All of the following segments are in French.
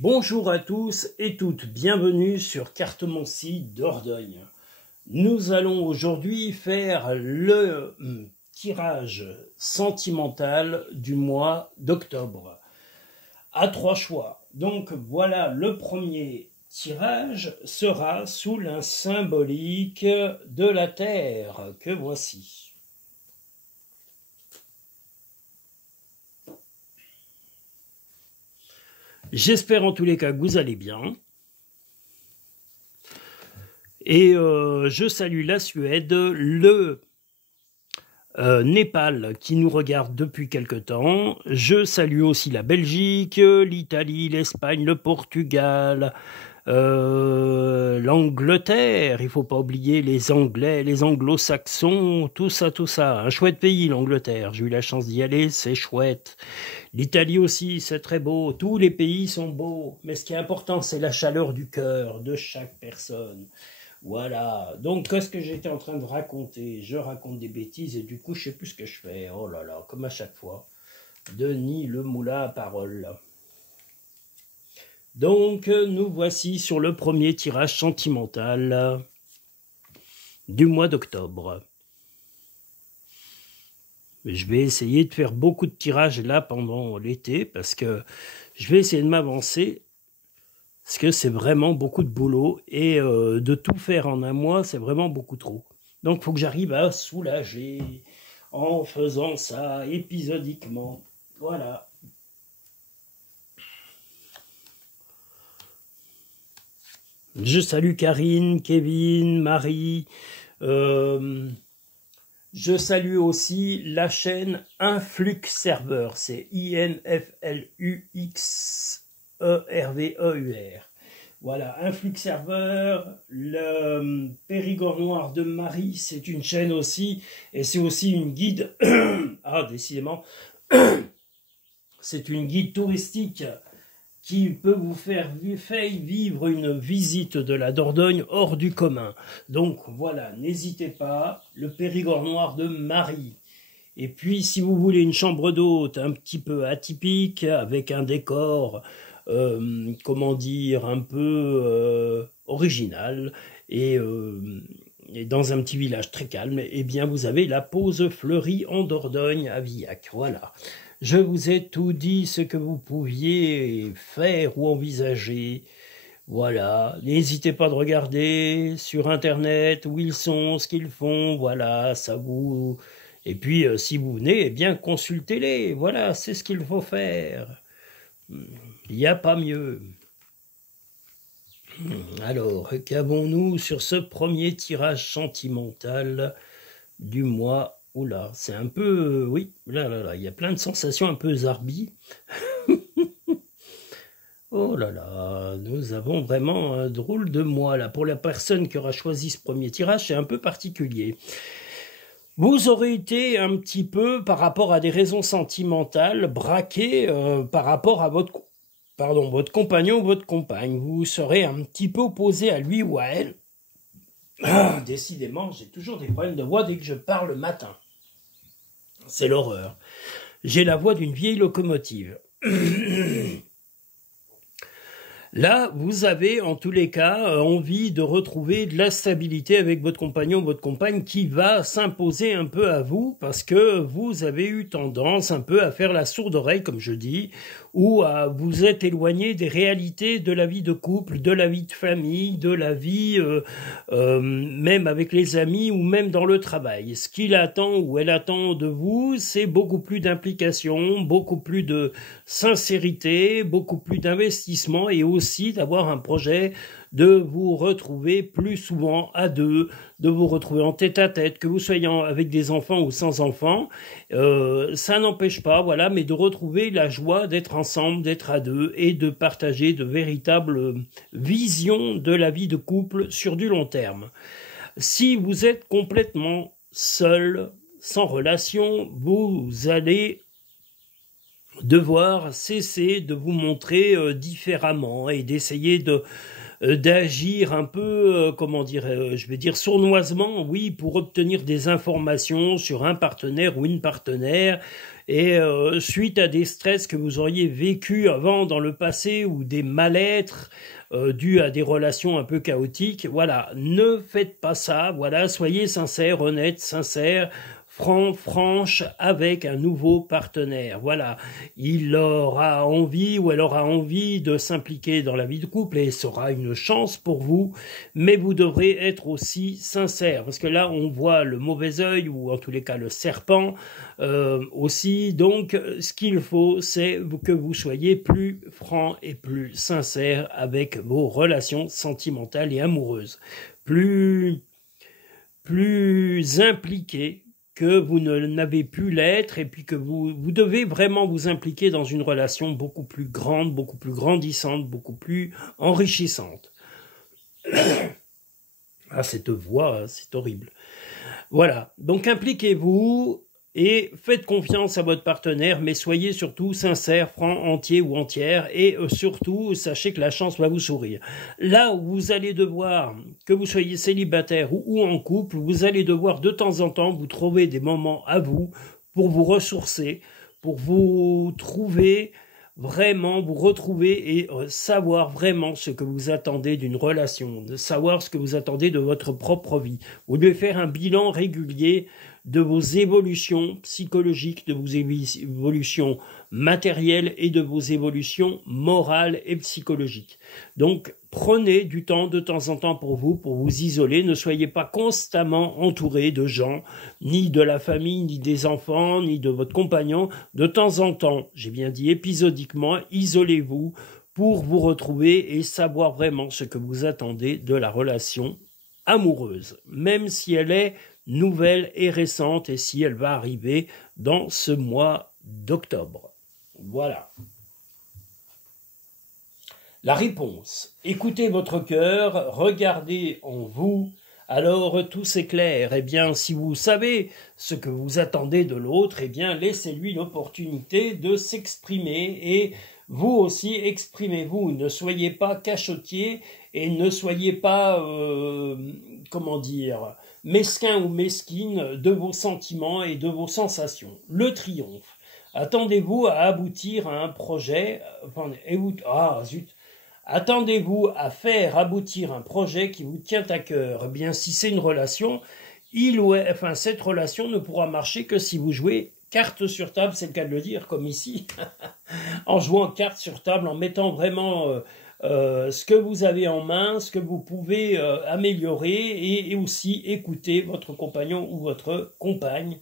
Bonjour à tous et toutes, bienvenue sur Cartomancie Dordogne. Nous allons aujourd'hui faire le tirage sentimental du mois d'octobre. À 3 choix. Donc voilà, le premier tirage sera sous la symbolique de la Terre que voici. J'espère en tous les cas que vous allez bien. Et je salue la Suède, le Népal qui nous regarde depuis quelque temps. Je salue aussi la Belgique, l'Italie, l'Espagne, le Portugal, l'Angleterre. Il ne faut pas oublier les Anglais, les Anglo-Saxons, tout ça, tout ça. Un chouette pays, l'Angleterre. J'ai eu la chance d'y aller, c'est chouette. L'Italie aussi, c'est très beau. Tous les pays sont beaux. Mais ce qui est important, c'est la chaleur du cœur de chaque personne. Voilà. Donc, qu'est-ce que j'étais en train de raconter? Je raconte des bêtises et du coup, je sais plus ce que je fais. Oh là là, comme à chaque fois. Denis le moulin à parole. Donc, nous voici sur le premier tirage sentimental du mois d'octobre. Je vais essayer de faire beaucoup de tirages là pendant l'été parce que je vais essayer de m'avancer parce que c'est vraiment beaucoup de boulot et de tout faire en un mois, c'est vraiment beaucoup trop. Donc, il faut que j'arrive à soulager en faisant ça épisodiquement. Voilà. Je salue Karine, Kevin, Marie. Je salue aussi la chaîne Influx Server, c'est INFLUXERVEUR. Voilà, Influx Server, le Périgord Noir de Marie, c'est une chaîne aussi, et c'est aussi une guide, ah décidément, c'est une guide touristique qui peut vous faire vivre une visite de la Dordogne hors du commun. Donc voilà, n'hésitez pas, le Périgord Noir de Marie. Et puis si vous voulez une chambre d'hôte un petit peu atypique, avec un décor, comment dire, un peu original, et dans un petit village très calme, eh bien vous avez la Pause Fleurie en Dordogne à Villac, voilà. Je vous ai tout dit ce que vous pouviez faire ou envisager. Voilà, n'hésitez pas de regarder sur Internet où ils sont, ce qu'ils font, voilà, ça vous... Et puis, si vous venez, eh bien, consultez-les, voilà, c'est ce qu'il faut faire. Il n'y a pas mieux. Alors, qu'avons-nous sur ce premier tirage sentimental du mois? Oula, c'est un peu... oui, là, il y a plein de sensations un peu zarbi. Oh là là, nous avons vraiment un drôle de mois là. Pour la personne qui aura choisi ce premier tirage, c'est un peu particulier. Vous aurez été un petit peu, par rapport à des raisons sentimentales, braqué par rapport à votre compagnon ou votre compagne. Vous serez un petit peu opposé à lui ou à elle. Ah, décidément, j'ai toujours des problèmes de voix dès que je parle le matin. C'est l'horreur. J'ai la voix d'une vieille locomotive. Là, vous avez en tous les cas envie de retrouver de la stabilité avec votre compagnon ou votre compagne qui va s'imposer un peu à vous parce que vous avez eu tendance un peu à faire la sourde oreille, comme je dis, ou à vous être éloigné des réalités de la vie de couple, de la vie de famille, de la vie même avec les amis ou même dans le travail. Ce qu'il attend ou elle attend de vous, c'est beaucoup plus d'implication, beaucoup plus de sincérité, beaucoup plus d'investissement et aussi d'avoir un projet de vous retrouver plus souvent à deux, de vous retrouver en tête-à-tête, que vous soyez avec des enfants ou sans enfants, ça n'empêche pas, voilà, mais de retrouver la joie d'être ensemble, d'être à deux et de partager de véritables visions de la vie de couple sur du long terme. Si vous êtes complètement seul, sans relation, vous allez devoir cesser de vous montrer différemment et d'essayer de d'agir un peu, comment dire, je vais dire sournoisement, oui, pour obtenir des informations sur un partenaire ou une partenaire, et suite à des stress que vous auriez vécu avant dans le passé ou des mal-être dus à des relations un peu chaotiques, voilà, ne faites pas ça, voilà, soyez sincère, honnête, sincère, franche avec un nouveau partenaire. Voilà, il aura envie ou elle aura envie de s'impliquer dans la vie de couple et sera une chance pour vous, mais vous devrez être aussi sincère parce que là on voit le mauvais œil ou en tous les cas le serpent aussi. Donc ce qu'il faut c'est que vous soyez plus franc et plus sincère avec vos relations sentimentales et amoureuses, plus impliqué que vous n'avez pu l'être, et puis que vous devez vraiment vous impliquer dans une relation beaucoup plus grande, beaucoup plus grandissante, beaucoup plus enrichissante. Ah, cette voix, c'est horrible. Voilà, donc impliquez-vous et faites confiance à votre partenaire, mais soyez surtout sincère, franc, entier ou entière, et surtout, sachez que la chance va vous sourire. Là où vous allez devoir, que vous soyez célibataire ou en couple, vous allez devoir de temps en temps vous trouver des moments à vous pour vous ressourcer, pour vous trouver vraiment, vous retrouver et savoir vraiment ce que vous attendez d'une relation, de savoir ce que vous attendez de votre propre vie. Vous devez faire un bilan régulier de vos évolutions psychologiques, de vos évolutions matérielles et de vos évolutions morales et psychologiques. Donc, prenez du temps de temps en temps pour vous isoler. Ne soyez pas constamment entouré de gens, ni de la famille, ni des enfants, ni de votre compagnon. De temps en temps, j'ai bien dit épisodiquement, isolez-vous pour vous retrouver et savoir vraiment ce que vous attendez de la relation amoureuse, même si elle est nouvelle et récente et si elle va arriver dans ce mois d'octobre. Voilà. La réponse. Écoutez votre cœur, regardez en vous, alors tout s'éclaire. Eh bien, si vous savez ce que vous attendez de l'autre, eh bien, laissez-lui l'opportunité de s'exprimer et vous aussi exprimez-vous. Ne soyez pas cachotier et ne soyez pas, comment dire, mesquin ou mesquine de vos sentiments et de vos sensations. Le triomphe. Attendez-vous à aboutir à un projet, attendez-vous à faire aboutir un projet qui vous tient à cœur. Eh bien, si c'est une relation, cette relation ne pourra marcher que si vous jouez carte sur table, c'est le cas de le dire, comme ici, en jouant carte sur table, en mettant vraiment ce que vous avez en main, ce que vous pouvez améliorer, et aussi écouter votre compagnon ou votre compagne,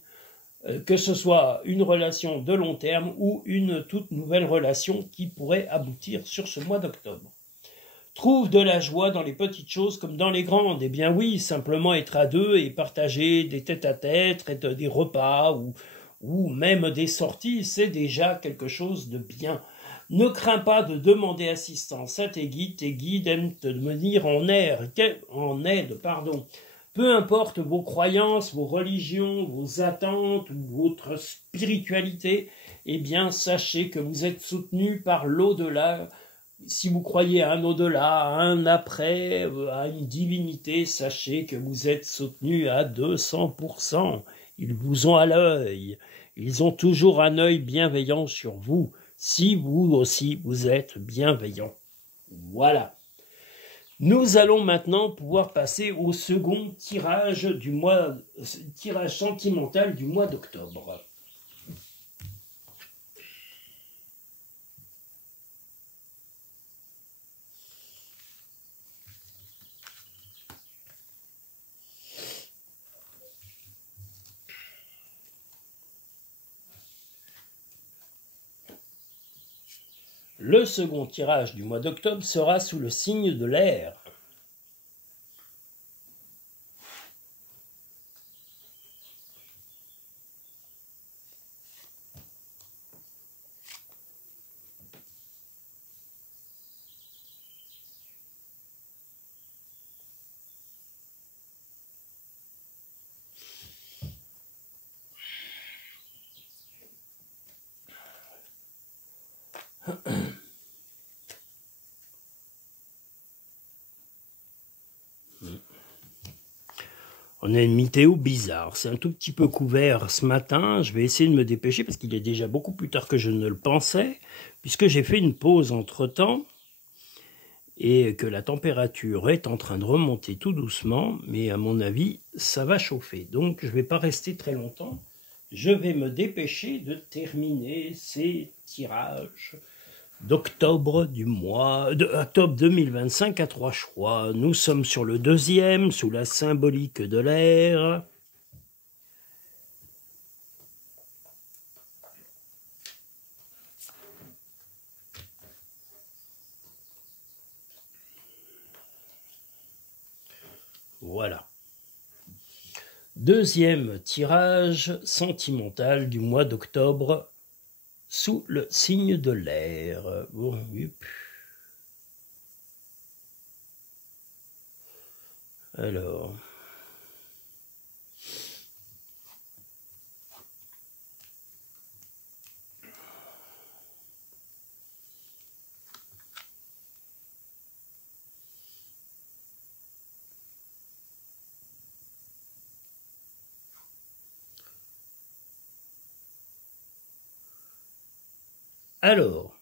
que ce soit une relation de long terme ou une toute nouvelle relation qui pourrait aboutir sur ce mois d'octobre. Trouve de la joie dans les petites choses comme dans les grandes. Eh bien oui, simplement être à deux et partager des tête-à-tête, des repas ou même des sorties, c'est déjà quelque chose de bien. Ne crains pas de demander assistance à tes guides aiment te venir en aide. Peu importe vos croyances, vos religions, vos attentes ou votre spiritualité, eh bien sachez que vous êtes soutenu par l'au-delà. Si vous croyez à un au-delà, à un après, à une divinité, sachez que vous êtes soutenu à 200%. Ils vous ont à l'œil. Ils ont toujours un œil bienveillant sur vous, si vous aussi vous êtes bienveillant. Voilà. Nous allons maintenant pouvoir passer au second tirage sentimental du mois d'octobre. Le second tirage du mois d'octobre sera sous le signe de l'air. On a une météo bizarre, c'est un tout petit peu couvert ce matin, je vais essayer de me dépêcher parce qu'il est déjà beaucoup plus tard que je ne le pensais, puisque j'ai fait une pause entre-temps et que la température est en train de remonter tout doucement, mais à mon avis, ça va chauffer. Donc je ne vais pas rester très longtemps, je vais me dépêcher de terminer ces tirages d'octobre octobre 2025 à 3 choix. Nous sommes sur le deuxième, sous la symbolique de l'air. Voilà. Deuxième tirage sentimental du mois d'octobre sous le signe de l'air. Bon, alors. Alors,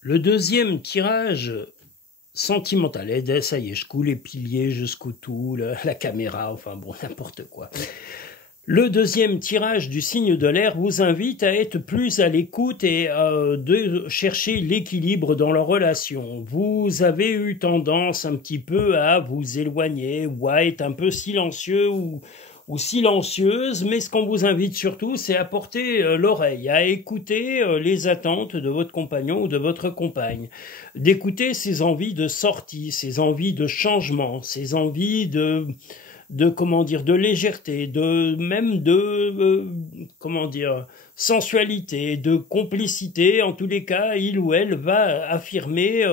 le deuxième tirage sentimental, et ça y est, je coule les piliers jusqu'au tout, la caméra, enfin bon, n'importe quoi. Le deuxième tirage du signe de l'air vous invite à être plus à l'écoute et de chercher l'équilibre dans la relation. Vous avez eu tendance un petit peu à vous éloigner ou à être un peu silencieux ou silencieuse, mais ce qu'on vous invite surtout, c'est à porter l'oreille, à écouter les attentes de votre compagnon ou de votre compagne, d'écouter ses envies de sortie, ses envies de changement, ses envies de comment dire, de légèreté, même de comment dire, sensualité, de complicité. En tous les cas, il ou elle va affirmer,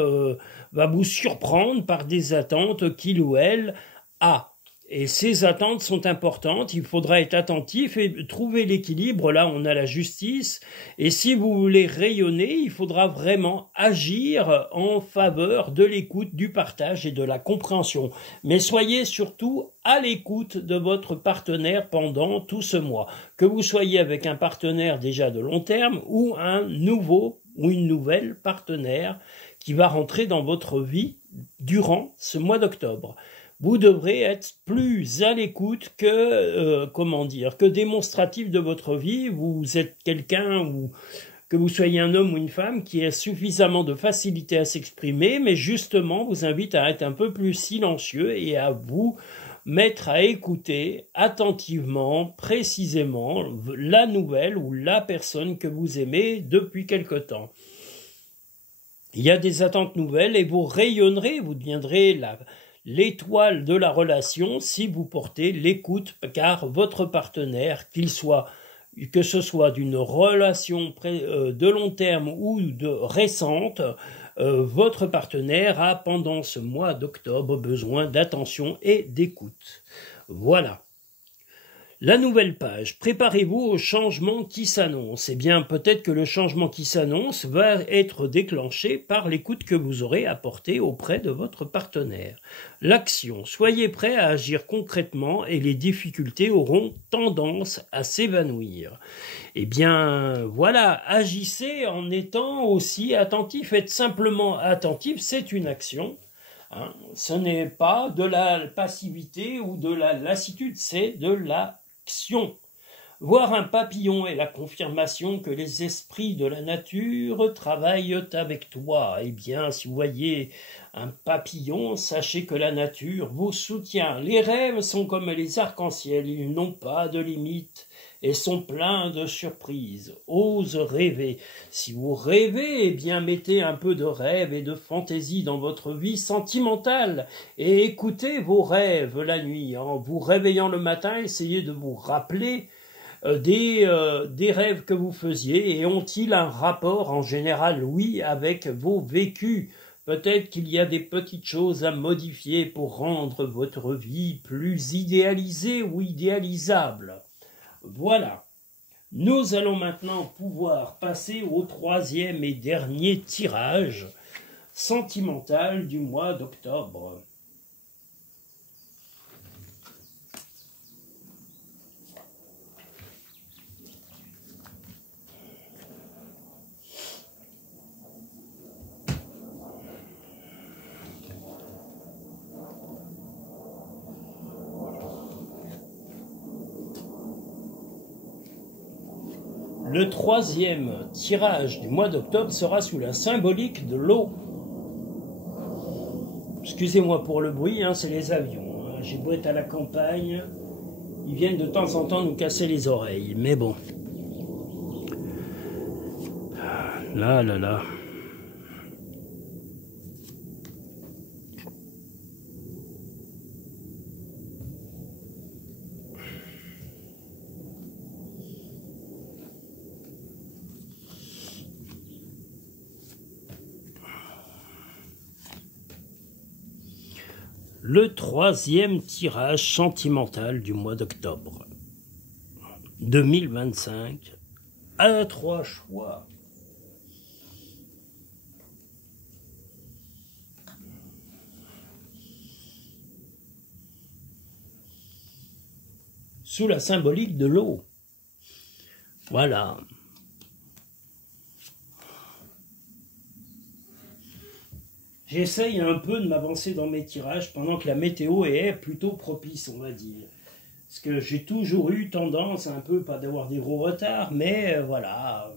va vous surprendre par des attentes qu'il ou elle a. Et ces attentes sont importantes, il faudra être attentif et trouver l'équilibre. Là, on a la justice. Et si vous voulez rayonner, il faudra vraiment agir en faveur de l'écoute, du partage et de la compréhension. Mais soyez surtout à l'écoute de votre partenaire pendant tout ce mois. Que vous soyez avec un partenaire déjà de long terme ou un nouveau ou une nouvelle partenaire qui va rentrer dans votre vie durant ce mois d'octobre. Vous devrez être plus à l'écoute que, que démonstratif de votre vie. Vous êtes quelqu'un, ou que vous soyez un homme ou une femme, qui a suffisamment de facilité à s'exprimer, mais justement vous invite à être un peu plus silencieux et à vous mettre à écouter attentivement, précisément, la nouvelle ou la personne que vous aimez depuis quelque temps. Il y a des attentes nouvelles et vous rayonnerez, vous deviendrez l'étoile de la relation si vous portez l'écoute, car votre partenaire, que ce soit d'une relation de long terme ou de récente, votre partenaire a pendant ce mois d'octobre besoin d'attention et d'écoute. Voilà. La nouvelle page, préparez-vous au changement qui s'annonce. Eh bien, peut-être que le changement qui s'annonce va être déclenché par l'écoute que vous aurez apportée auprès de votre partenaire. L'action, soyez prêt à agir concrètement et les difficultés auront tendance à s'évanouir. Eh bien, voilà, agissez en étant aussi attentif. Être simplement attentif, c'est une action. Ce n'est pas de la passivité ou de la lassitude, c'est de l'action. Voir un papillon est la confirmation que les esprits de la nature travaillent avec toi. Eh bien, si vous voyez un papillon, sachez que la nature vous soutient. Les rêves sont comme les arcs-en-ciel, ils n'ont pas de limite et sont pleins de surprises. Ose rêver. Si vous rêvez, eh bien mettez un peu de rêve et de fantaisie dans votre vie sentimentale et écoutez vos rêves la nuit. En vous réveillant le matin, essayez de vous rappeler des rêves que vous faisiez et ont-ils un rapport en général, oui, avec vos vécus. Peut-être qu'il y a des petites choses à modifier pour rendre votre vie plus idéalisée ou idéalisable. Voilà. Nous allons maintenant pouvoir passer au troisième et dernier tirage sentimental du mois d'octobre. Le troisième tirage du mois d'octobre sera sous la symbolique de l'eau. Excusez-moi pour le bruit, hein, c'est les avions. Hein. J'ai beau être à la campagne, ils viennent de temps en temps nous casser les oreilles. Mais bon. Là, là, là. Le troisième tirage sentimental du mois d'octobre 2025 à 3 choix. Sous la symbolique de l'eau. Voilà. J'essaye un peu de m'avancer dans mes tirages pendant que la météo est plutôt propice, on va dire. Parce que j'ai toujours eu tendance un peu, pas d'avoir des gros retards, mais voilà.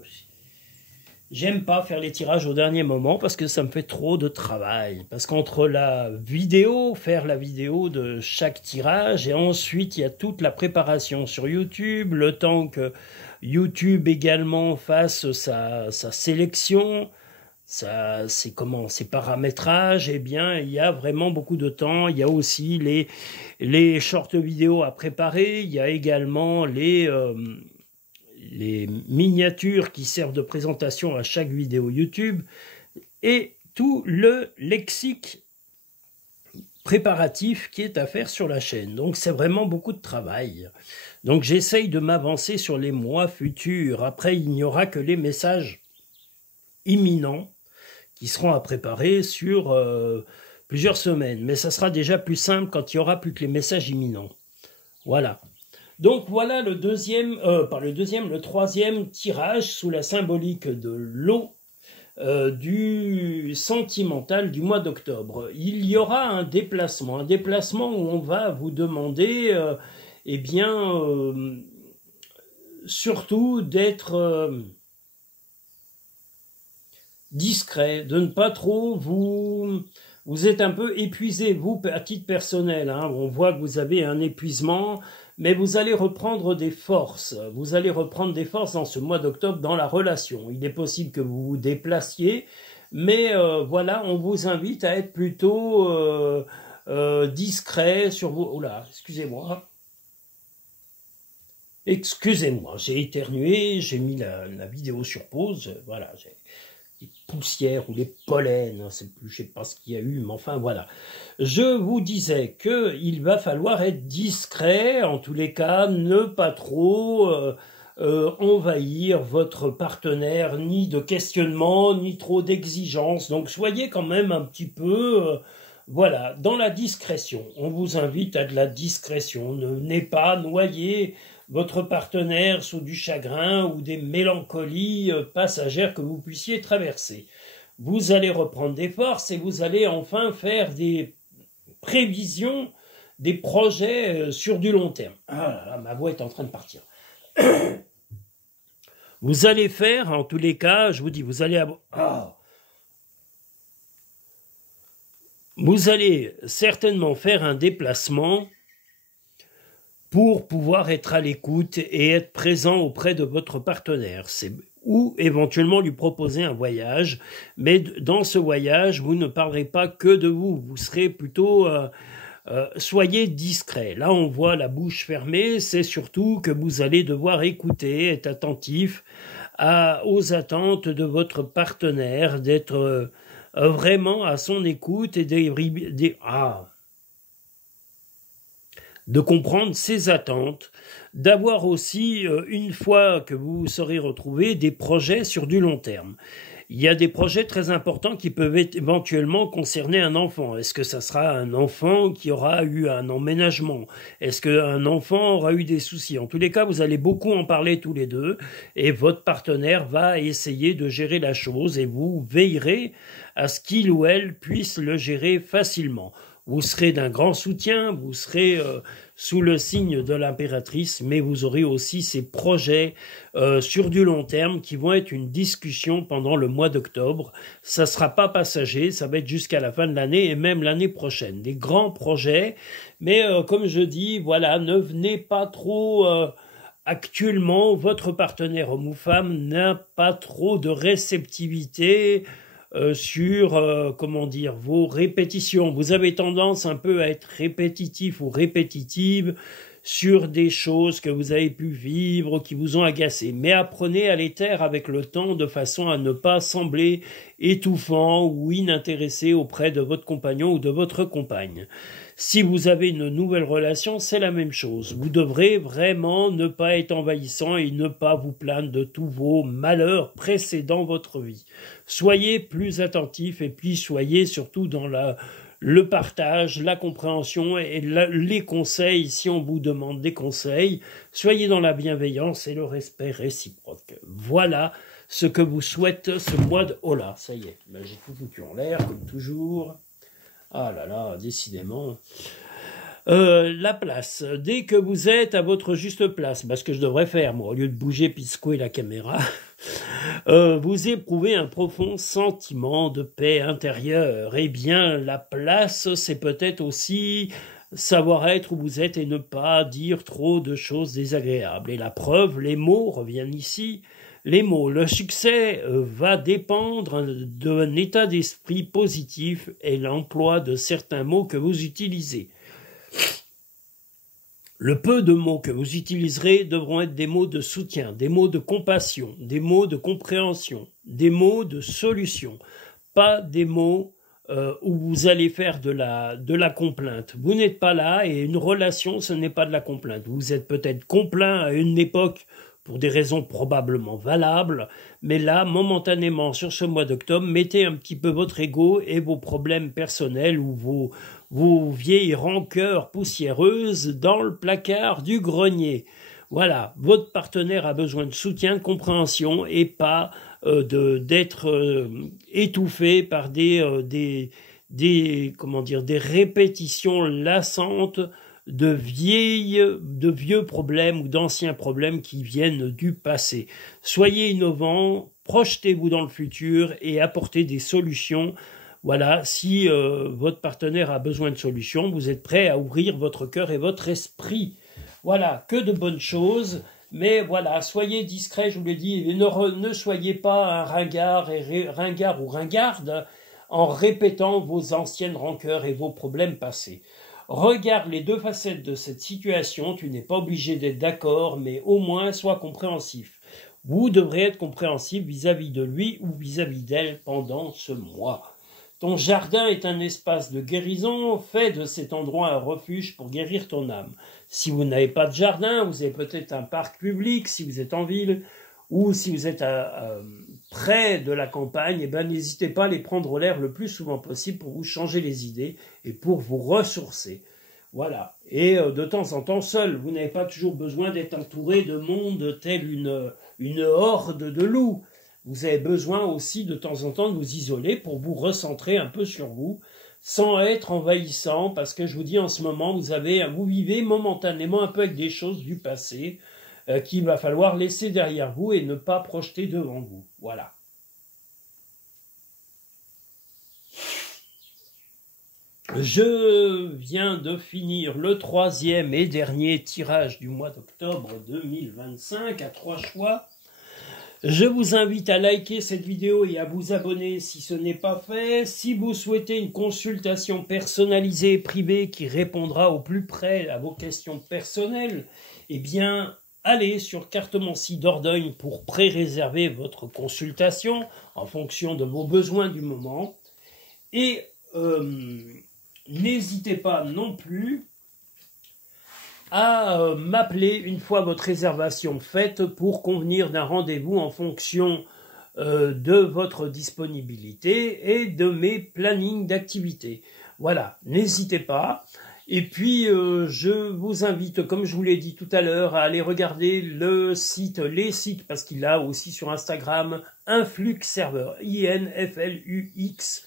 J'aime pas faire les tirages au dernier moment parce que ça me fait trop de travail. Parce qu'entre la vidéo, faire la vidéo de chaque tirage, et ensuite il y a toute la préparation sur YouTube, le temps que YouTube également fasse sa sélection, ses paramétrages, eh bien, il y a vraiment beaucoup de temps. Il y a aussi les shorts vidéo à préparer. Il y a également les miniatures qui servent de présentation à chaque vidéo YouTube et tout le lexique préparatif qui est à faire sur la chaîne. Donc, c'est vraiment beaucoup de travail. Donc, j'essaye de m'avancer sur les mois futurs. Après, il n'y aura que les messages imminents qui seront à préparer sur plusieurs semaines. Mais ça sera déjà plus simple quand il n'y aura plus que les messages imminents. Voilà. Donc voilà le troisième tirage sous la symbolique de l'eau du sentimental du mois d'octobre. Il y aura un déplacement où on va vous demander, surtout d'être discret, de ne pas trop vous êtes un peu épuisé, vous, à titre personnel. Hein. On voit que vous avez un épuisement, mais vous allez reprendre des forces. Vous allez reprendre des forces dans ce mois d'octobre dans la relation. Il est possible que vous vous déplaciez, mais voilà, on vous invite à être plutôt discret sur vos... Oh là, excusez-moi. Excusez-moi, j'ai éternué, j'ai mis la vidéo sur pause, voilà, j'ai les poussières ou les pollens, je ne sais pas ce qu'il y a eu, mais enfin voilà. Je vous disais qu'il va falloir être discret, en tous les cas, ne pas trop envahir votre partenaire, ni de questionnement, ni trop d'exigences. Donc soyez quand même un petit peu, voilà, dans la discrétion. On vous invite à de la discrétion. Ne venez pas noyer votre partenaire sous du chagrin ou des mélancolies passagères que vous puissiez traverser. Vous allez reprendre des forces et vous allez enfin faire des prévisions, des projets sur du long terme. Ah là, ma voix est en train de partir. Vous allez faire, en tous les cas, je vous dis, vous allez certainement faire un déplacement pour pouvoir être à l'écoute et être présent auprès de votre partenaire. Ou éventuellement lui proposer un voyage, mais dans ce voyage, vous ne parlerez pas que de vous, vous serez plutôt... soyez discret. Là, on voit la bouche fermée, c'est surtout que vous allez devoir écouter, être attentif aux attentes de votre partenaire, d'être vraiment à son écoute et de comprendre ses attentes, d'avoir aussi, une fois que vous serez retrouvés, des projets sur du long terme. Il y a des projets très importants qui peuvent éventuellement concerner un enfant. Est-ce que ça sera un enfant qui aura eu un emménagement? Est-ce qu'un enfant aura eu des soucis? En tous les cas, vous allez beaucoup en parler tous les deux et votre partenaire va essayer de gérer la chose et vous veillerez à ce qu'il ou elle puisse le gérer facilement. Vous serez d'un grand soutien, vous serez sous le signe de l'impératrice, mais vous aurez aussi ces projets sur du long terme qui vont être une discussion pendant le mois d'octobre. Ça ne sera pas passager, ça va être jusqu'à la fin de l'année et même l'année prochaine. Des grands projets, mais comme je dis, voilà, ne venez pas trop... actuellement, votre partenaire homme ou femme n'a pas trop de réceptivité sur, comment dire, vos répétitions. Vous avez tendance un peu à être répétitif ou répétitive sur des choses que vous avez pu vivre, qui vous ont agacé. Mais apprenez à les taire avec le temps de façon à ne pas sembler étouffant ou inintéressé auprès de votre compagnon ou de votre compagne. Si vous avez une nouvelle relation, c'est la même chose. Vous devrez vraiment ne pas être envahissant et ne pas vous plaindre de tous vos malheurs précédant votre vie. Soyez plus attentif et puis soyez surtout dans le partage, la compréhension et les conseils, si on vous demande des conseils. Soyez dans la bienveillance et le respect réciproque. Voilà ce que vous souhaite ce mois de... Oh là, ça y est, ben, j'ai tout foutu en l'air, comme toujours. Ah là là, décidément. La place. Dès que vous êtes à votre juste place, ce que je devrais faire, moi, au lieu de bouger puis secouer la caméra, vous éprouvez un profond sentiment de paix intérieure. Eh bien, la place, c'est peut-être aussi savoir être où vous êtes et ne pas dire trop de choses désagréables. Et la preuve, les mots reviennent ici. Les mots, le succès va dépendre d'un état d'esprit positif et l'emploi de certains mots que vous utilisez. Le peu de mots que vous utiliserez devront être des mots de soutien, des mots de compassion, des mots de compréhension, des mots de solution, pas des mots où vous allez faire de la complainte. Vous n'êtes pas là et une relation, ce n'est pas de la complainte. Vous êtes peut-être complaint à une époque pour des raisons probablement valables, mais là, momentanément, sur ce mois d'octobre, mettez un petit peu votre ego et vos problèmes personnels ou vos vieilles rancœurs poussiéreuses dans le placard du grenier. Voilà, votre partenaire a besoin de soutien, de compréhension et pas d'être étouffé par des répétitions lassantes de vieux problèmes ou d'anciens problèmes qui viennent du passé. Soyez innovants, projetez-vous dans le futur et apportez des solutions. Voilà, si votre partenaire a besoin de solutions, vous êtes prêt à ouvrir votre cœur et votre esprit. Voilà, que de bonnes choses, mais voilà, soyez discret, je vous l'ai dit, et ne soyez pas un ringard ou ringarde en répétant vos anciennes rancœurs et vos problèmes passés. Regarde les deux facettes de cette situation, tu n'es pas obligé d'être d'accord, mais au moins sois compréhensif. Vous devrez être compréhensif vis-à-vis de lui ou vis-à-vis d'elle pendant ce mois. Ton jardin est un espace de guérison, fais de cet endroit un refuge pour guérir ton âme. Si vous n'avez pas de jardin, vous avez peut-être un parc public, si vous êtes en ville, ou si vous êtes près de la campagne, n'hésitez pas à les prendre l'air le plus souvent possible pour vous changer les idées et pour vous ressourcer. Voilà. Et de temps en temps seul, vous n'avez pas toujours besoin d'être entouré de monde tel une horde de loups. Vous avez besoin aussi de temps en temps de vous isoler pour vous recentrer un peu sur vous, sans être envahissant, parce que je vous dis en ce moment, vous vivez momentanément un peu avec des choses du passé, qu'il va falloir laisser derrière vous et ne pas projeter devant vous. Voilà. Je viens de finir le 3e et dernier tirage du mois d'octobre 2025 à 3 choix. Je vous invite à liker cette vidéo et à vous abonner si ce n'est pas fait. Si vous souhaitez une consultation personnalisée et privée qui répondra au plus près à vos questions personnelles, eh bien, allez sur Cartomancie Dordogne pour pré-réserver votre consultation en fonction de vos besoins du moment. Et n'hésitez pas non plus à m'appeler une fois votre réservation faite pour convenir d'un rendez-vous en fonction de votre disponibilité et de mes plannings d'activité. Voilà, n'hésitez pas. Et puis, je vous invite, comme je vous l'ai dit tout à l'heure, à aller regarder les sites, parce qu'il a aussi sur Instagram Influx Serveur, INFLUX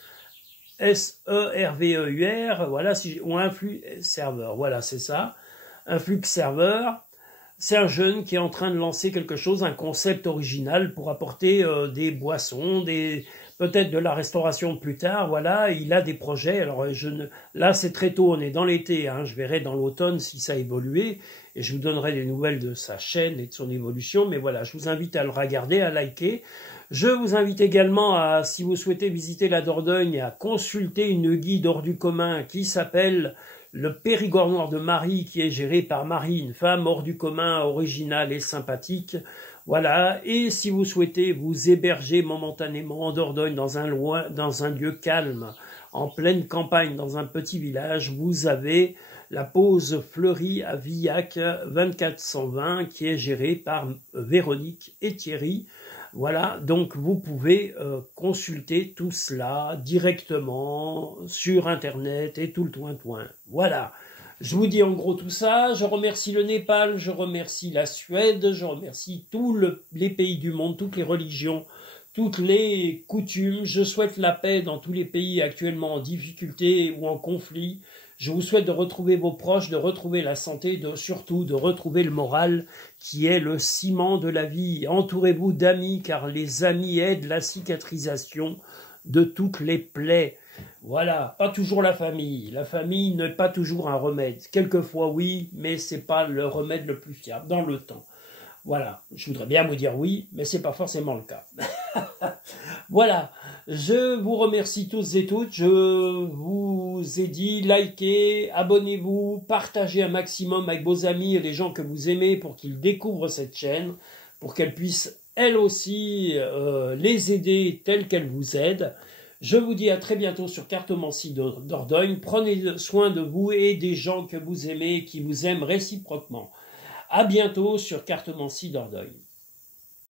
SERVEUR, voilà, ou Influx Serveur, voilà, c'est ça, Influx Serveur. C'est un jeune qui est en train de lancer quelque chose, un concept original pour apporter des boissons, peut-être de la restauration plus tard. Voilà, il a des projets. Alors là, c'est très tôt, on est dans l'été. Hein, je verrai dans l'automne si ça a évolué et je vous donnerai des nouvelles de sa chaîne et de son évolution. Mais voilà, je vous invite à le regarder, à liker. Je vous invite également à, si vous souhaitez visiter la Dordogne, à consulter une guide hors du commun qui s'appelle le Périgord noir de Marie, qui est géré par Marie, une femme hors du commun, originale et sympathique. Voilà, et si vous souhaitez vous héberger momentanément en Dordogne, dans un lieu calme, en pleine campagne, dans un petit village, vous avez la Pause Fleurie à Villac 2420, qui est gérée par Véronique et Thierry. Voilà, donc vous pouvez consulter tout cela directement sur Internet et tout le toin-toin. Voilà, je vous dis en gros tout ça. Je remercie le Népal, je remercie la Suède, je remercie tous les pays du monde, toutes les religions, toutes les coutumes. Je souhaite la paix dans tous les pays actuellement en difficulté ou en conflit. Je vous souhaite de retrouver vos proches, de retrouver la santé, surtout de retrouver le moral qui est le ciment de la vie. Entourez-vous d'amis car les amis aident la cicatrisation de toutes les plaies. Voilà, pas toujours la famille. La famille n'est pas toujours un remède. Quelquefois oui, mais c'est pas le remède le plus fiable dans le temps. Voilà, je voudrais bien vous dire oui, mais c'est pas forcément le cas. Voilà, je vous remercie tous et toutes. Je vous ai dit, likez, abonnez-vous, partagez un maximum avec vos amis et les gens que vous aimez pour qu'ils découvrent cette chaîne, pour qu'elle puisse, elle aussi, les aider telle qu'elle vous aide. Je vous dis à très bientôt sur Cartomancie Dordogne. Prenez soin de vous et des gens que vous aimez et qui vous aiment réciproquement. À bientôt sur Cartomancie Dordogne.